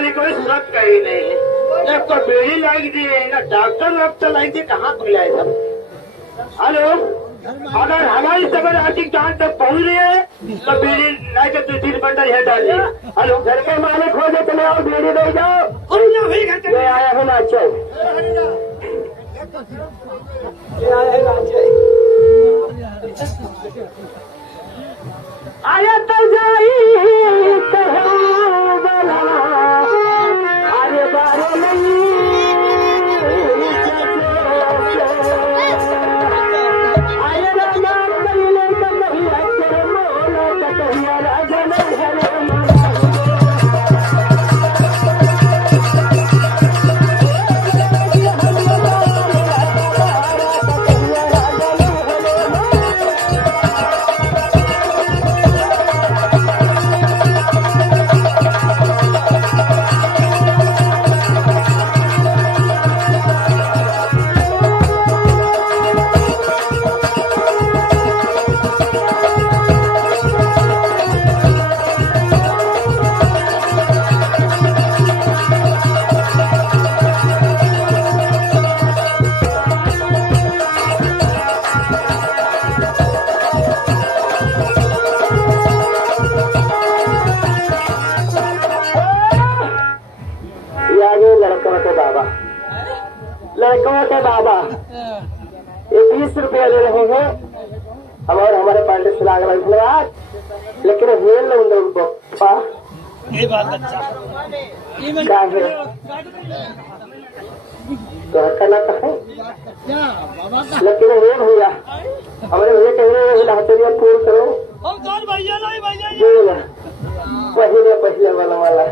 वाली कोई सब कही नहीं है। एक तो बेड़ी लाइक दी है ना, डॉक्टर लोग तो लाइक दी कहाँ खुला है सब। हेलो, अगर हमारी खबर आती जान तक पहुँच रही है तो बेड़ी लाइक के 2-3 बंडल है डालिए। हेलो, घर के मालिक हो जाए चले आओ, बेड़ी ले जाओ। ये आया है नाचे, ये आया है नाचे। आया तो जाई कहो बला, आरे बारे नहीं आया रामा कहिले कहिया तेरे मोला कहिया राजा नहीं हरे लड़कों के बाबा ये 20 रुपया ले रहे हैं हम और हमारे पांडे से लाग धन्यवाद। लेकिन ये लोग बप्पा ये बात अच्छा क्या है तो करना तो है, लेकिन ये भैया हमारे भैया कह रहे हैं लहचरिया पूर्ण करो पहले वाला वाला।